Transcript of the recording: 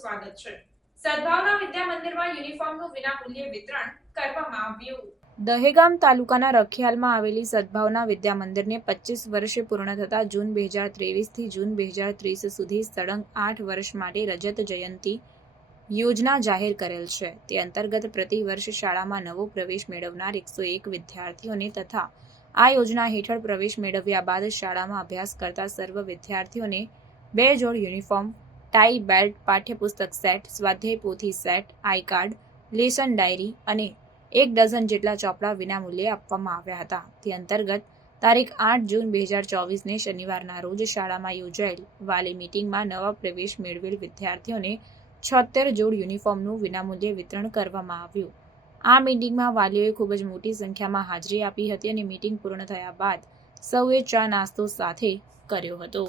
સ્વાગત છે. સદભાવના વિદ્યા મંદિરમાં યુનિફોર્મનું વિનામૂલ્યે વિતરણ કરવામાં આવ્યું. દહેગામ તાલુકાના રખિયાલમાં આવેલી સદભાવના વિદ્યા મંદિરને પચીસ વર્ષે પૂર્ણ થતા જૂન બે હજાર ત્રેવીસથી જૂન બે હજાર ત્રીસ સુધી સળંગ આઠ વર્ષ માટે રજત જયંતિ યોજના જાહેર કરેલ છે. તે અંતર્ગત પ્રતિ વર્ષ શાળામાં નવો પ્રવેશ મેળવનાર એકસો એક વિદ્યાર્થીઓને તથા આ યોજના હેઠળ પ્રવેશ મેળવ્યા બાદ શાળામાં અભ્યાસ કરતા સર્વ વિદ્યાર્થીઓને બે જોડ યુનિફોર્મ ટાઈ બેલ્ટ પાઠ્યપુસ્તક સેટ, સ્વાધ્યાય પોથી set, I card, lesson diary અને એક ડઝન જેટલા ચોપડા વિનામૂલ્યે આપવામાં આવ્યા હતા. તે અંતર્ગત, તારીખ આઠ જૂન બે હજાર ચોવીસને શનિવારના રોજ શાળામાં યોજાયેલ વાલી મિટિંગમાં નવા પ્રવેશ મેળવેલ વિદ્યાર્થીઓને છોતેર જોડ યુનિફોર્મનું વિનામૂલ્યે વિતરણ કરવામાં આવ્યું. આ મિટિંગમાં વાલીઓએ ખૂબ જ મોટી સંખ્યામાં હાજરી આપી હતી અને મિટિંગ પૂર્ણ થયા બાદ સૌએ ચા નાસ્તો સાથે કર્યો હતો.